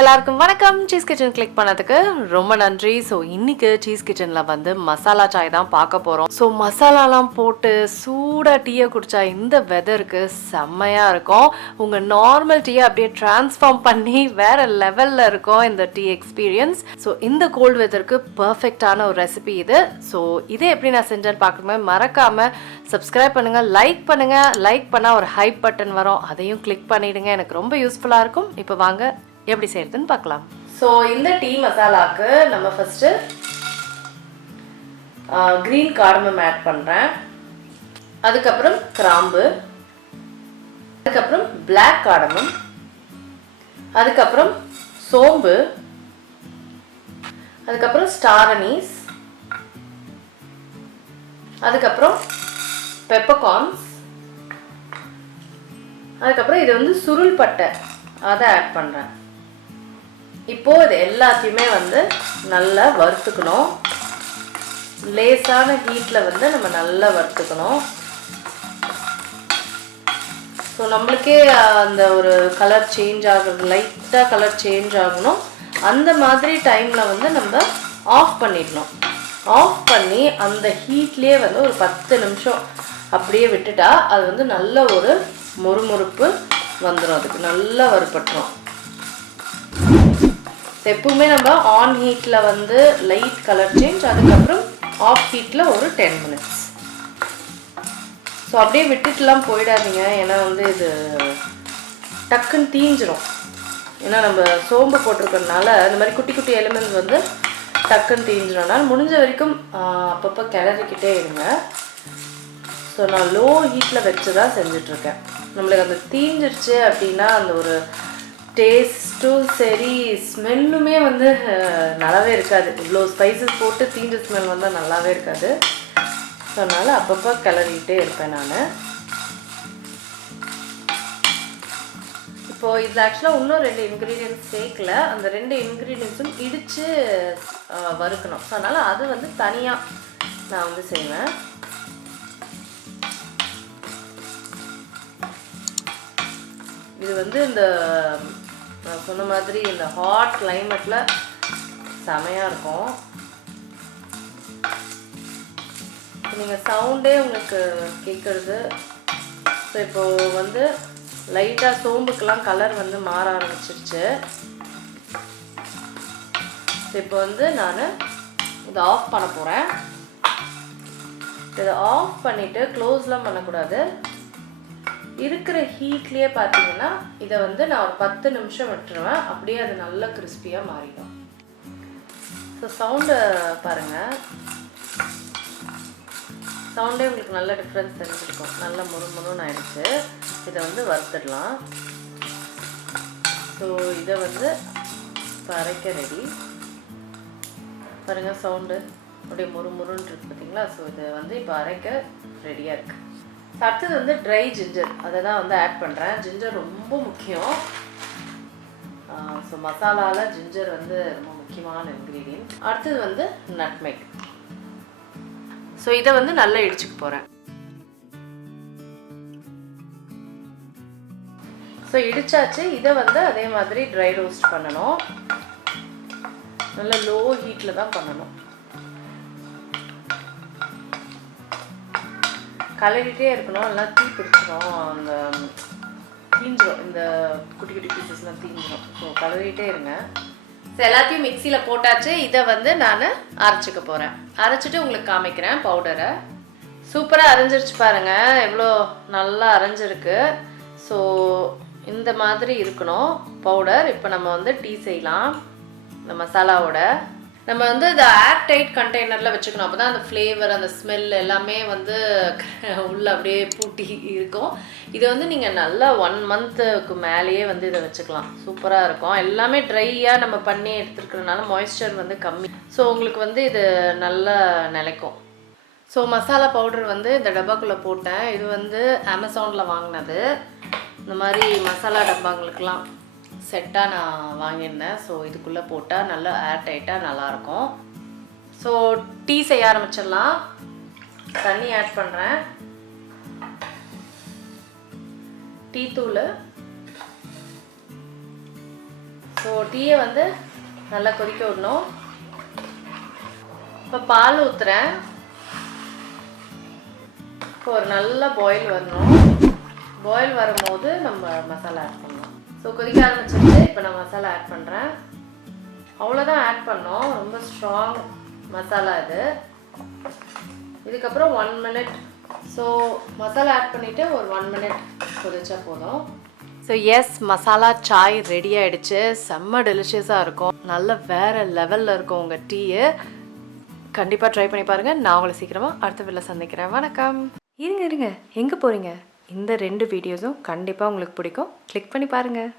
எல்லாருக்கும் வணக்கம். Cheese kitchen click பண்ணதுக்கு ரொம்ப நன்றி. ஸோ இன்னைக்கு சீஸ் கிச்சனில் வந்து மசாலா சாய் தான் பார்க்க போகிறோம். ஸோ மசாலாலாம் போட்டு சூடாக டீயை குடித்தா இந்த வெதருக்கு செம்மையாக இருக்கும். உங்கள் நார்மல் டீயை அப்படியே டிரான்ஸ்ஃபார்ம் பண்ணி வேறு லெவலில் இருக்கும் இந்த டீ எக்ஸ்பீரியன்ஸ். ஸோ இந்த கோல்டு வெதருக்கு பர்ஃபெக்டான ஒரு ரெசிபி இது. ஸோ இதை எப்படி நான் செஞ்சேன்னு பார்க்கணுமே மறக்காமல் சப்ஸ்கிரைப் பண்ணுங்கள், லைக் பண்ணுங்கள். லைக் பண்ணால் ஒரு ஹைப் பட்டன் வரும், அதையும் கிளிக் பண்ணிவிடுங்க. எனக்கு ரொம்ப யூஸ்ஃபுல்லாக இருக்கும். இப்போ வாங்க எப்படி செய்யறதுன்னு பார்க்கலாம். ஸோ இந்த டீ மசாலாவுக்கு நம்ம ஃபஸ்ட்டு க்ரீன் கார்டமம் ஆட் பண்ணுறேன். அதுக்கப்புறம் கிராம்பு, அதுக்கப்புறம் பிளாக் கார்டமம், அதுக்கப்புறம் சோம்பு, அதுக்கப்புறம் ஸ்டார் அனீஸ், அதுக்கப்புறம் பெப்பர்கார்ன்ஸ், அதுக்கப்புறம் இது வந்து சுருள் பட்டை, அதை ஆட் பண்ணுறேன். இப்போது இது எல்லாத்தையுமே வந்து நல்லா வறுத்துக்கணும். லேசான ஹீட்டில் வந்து நம்ம நல்லா வறுத்துக்கணும். ஸோ நம்மளுக்கே அந்த ஒரு கலர் சேஞ்ச் ஆகுறது, லைட்டாக கலர் சேஞ்ச் ஆகணும். அந்த மாதிரி டைமில் வந்து நம்ம ஆஃப் பண்ணிடணும். ஆஃப் பண்ணி அந்த ஹீட்லேயே வந்து ஒரு 10 நிமிஷம் அப்படியே விட்டுட்டா அது வந்து நல்ல ஒரு மொறுமொறுப்பு வந்துடும். அதுக்கு நல்லா வறுபட்டுரும். எப்பவுமே நம்ம ஆன் ஹீட்டில் வந்து லைட் கலர் சேஞ்ச், அதுக்கப்புறம் ஆஃப் ஹீட்டில் ஒரு 10 மினிட்ஸ். ஸோ அப்படியே விட்டுட்டுலாம் போயிடாதீங்க, ஏன்னா வந்து இது டக்குன்னு தீஞ்சிரும். ஏன்னா நம்ம சோம்பு போட்டிருக்கறதுனால இந்த மாதிரி குட்டி குட்டி எலிமெண்ட்ஸ் வந்து டக்குன்னு தீஞ்சிடும்னால முடிஞ்ச வரைக்கும் அப்பப்போ கிளறிக்கிட்டே இருங்க. ஸோ நான் லோ ஹீட்டில் வச்சு தான் செஞ்சிட்ருக்கேன். நம்மளுக்கு அந்த தீஞ்சிருச்சு அப்படின்னா அந்த ஒரு டேஸ்ட்டும் சரி ஸ்மெல்லுமே வந்து நல்லாவே இருக்காது. இவ்வளோ ஸ்பைசஸ் போட்டு தீஞ்ச ஸ்மெல் வந்தால் நல்லாவே இருக்காது. ஸோ அதனால் அப்பப்போ கிளறிக்கிட்டே இருப்பேன் நான். இப்போது இதில் ஆக்சுவலாக இன்னும் 2 இன்க்ரீடியன்ட்ஸ் சேர்க்கல. அந்த 2 இன்க்ரீடியன்ட்ஸும் இடித்து வறுக்கணும். ஸோ அதனால் அது வந்து தனியாக நான் வந்து செய்வேன். இது வந்து இந்த நான் சொன்ன மாதிரி இந்த ஹாட் கிளைமேட்டில் செமையாக இருக்கும். நீங்கள் சவுண்டே உங்களுக்கு கேட்குறது. ஸோ இப்போது வந்து லைட்டாக சோம்புக்கெல்லாம் கலர் வந்து மாற ஆரம்பிச்சிருச்சு. ஸோ இப்போ வந்து நான் இதை ஆஃப் பண்ண போகிறேன். இதை ஆஃப் பண்ணிவிட்டு க்ளோஸ்லாம் பண்ணக்கூடாது. இருக்கிற ஹீட்லேயே பார்த்தீங்கன்னா இதை வந்து நான் ஒரு 10 நிமிஷம் விட்டுருவேன். அப்படியே அது நல்லா கிறிஸ்பியாக மாறிடும். ஸோ சவுண்டை பாருங்கள், சவுண்டே உங்களுக்கு நல்ல டிஃப்ரென்ஸ் தெரிஞ்சிருக்கும். நல்ல முறுமுறுன்னு ஆயிடுச்சு. இதை வந்து வறுத்துடலாம். ஸோ இதை வந்து அரைக்க ரெடி. பாருங்கள் சவுண்டு அப்படியே முறுமுறுன்னு இருக்கு பார்த்தீங்களா. ஸோ இதை வந்து இப்போ அரைக்க ரெடியாக இருக்குது. அடுத்தது வந்து ட்ரை ஜிஞ்சர், அதை தான் வந்து ஆட் பண்ணுறேன். ஜிஞ்சர் ரொம்ப முக்கியம். ஸோ மசாலாவில் ஜிஞ்சர் வந்து ரொம்ப முக்கியமான இன்க்ரீடியன்ட். அடுத்தது வந்து நட்மெக். ஸோ இதை வந்து நல்லா இடிச்சுக்க போகிறேன். ஸோ இடிச்சாச்சு. இதை வந்து அதே மாதிரி ட்ரை ரோஸ்ட் பண்ணணும். நல்லா லோ ஹீட்டில் தான் பண்ணணும். கலரிட்டே இருக்கணும், எல்லாம் தீ பிடிச்சிடும், அந்த தீஞ்சிடும், இந்த குட்டி குட்டி பீசஸ்லாம் தீஞ்சிடும். ஸோ கலரிட்டே இருங்க. ஸோ எல்லாத்தையும் மிக்சியில் போட்டாச்சு. இதை வந்து நான் அரைச்சிக்க போகிறேன். அரைச்சிட்டு உங்களுக்கு காமிக்கிறேன் பவுடரை. சூப்பராக அரைஞ்சிருச்சு பாருங்கள், எவ்வளோ நல்லா அரைஞ்சிருக்கு. ஸோ இந்த மாதிரி இருக்கணும் பவுடர். இப்போ நம்ம வந்து டீ செய்யலாம். இந்த மசாலாவோட நம்ம வந்து இந்த ஏர் டைட் கண்டெய்னரில் வச்சுக்கணும். அப்போ தான் அந்த ஃப்ளேவர், அந்த ஸ்மெல் எல்லாமே வந்து உள்ளே அப்படியே பூட்டி இருக்கும். இதை வந்து நீங்கள் நல்லா 1 மந்த்துக்கு மேலேயே வந்து இதை வச்சுக்கலாம். சூப்பராக இருக்கும். எல்லாமே ட்ரையாக நம்ம பண்ணி எடுத்துருக்கிறதுனால மாய்ஸ்சர் வந்து கம்மி. ஸோ உங்களுக்கு வந்து இது நல்லா நிலைக்கும். ஸோ மசாலா பவுடர் வந்து இந்த டப்பாக்குள்ளே போட்டேன். இது வந்து அமேசானில் வாங்கினது. இந்த மாதிரி மசாலா டப்பாங்களுக்கெலாம் செட்டாக நான் வாங்கியிருந்தேன். ஸோ இதுக்குள்ளே போட்டால் நல்லா ஏர் டைட்டாக நல்லாயிருக்கும். ஸோ டீ செய்ய ஆரம்பிச்சிடலாம். தண்ணி ஆட் பண்ணுறேன். டீ தூள், ஸோ டீயை வந்து நல்லா கொதிக்க விடணும். இப்போ பால் ஊற்றுறேன். இப்போ ஒரு நல்ல பாயில் வரணும். பாயில் வரும்போது நம்ம மசாலா ஆட் பண்ணலாம். ஸோ கொதிக்க ஆரம்பிச்சிட்டு இப்போ நான் மசாலா ஆட் பண்ணுறேன். அவ்வளோதான் ஆட் பண்ணோம். ரொம்ப ஸ்ட்ராங் மசாலா இது. இதுக்கப்புறம் 1 மினிட். ஸோ மசாலா ஆட் பண்ணிவிட்டு ஒரு 1 மினிட் கொதிச்சா போதும். So yes, masala chai ready ஆகிடுச்சு. செம்ம டெலிஷியஸாக இருக்கும். நல்ல வேறு லெவலில் இருக்கும் உங்கள் டீயை. கண்டிப்பாக ட்ரை பண்ணி பாருங்கள். நான் உங்களை சீக்கிரமாக அடுத்த வீடியோவில் சந்திக்கிறேன். வணக்கம். இருங்க எங்கே போகிறீங்க? இந்த 2 வீடியோஸும் கண்டிப்பாக உங்களுக்கு பிடிக்கும். கிளிக் பண்ணி பாருங்கள்.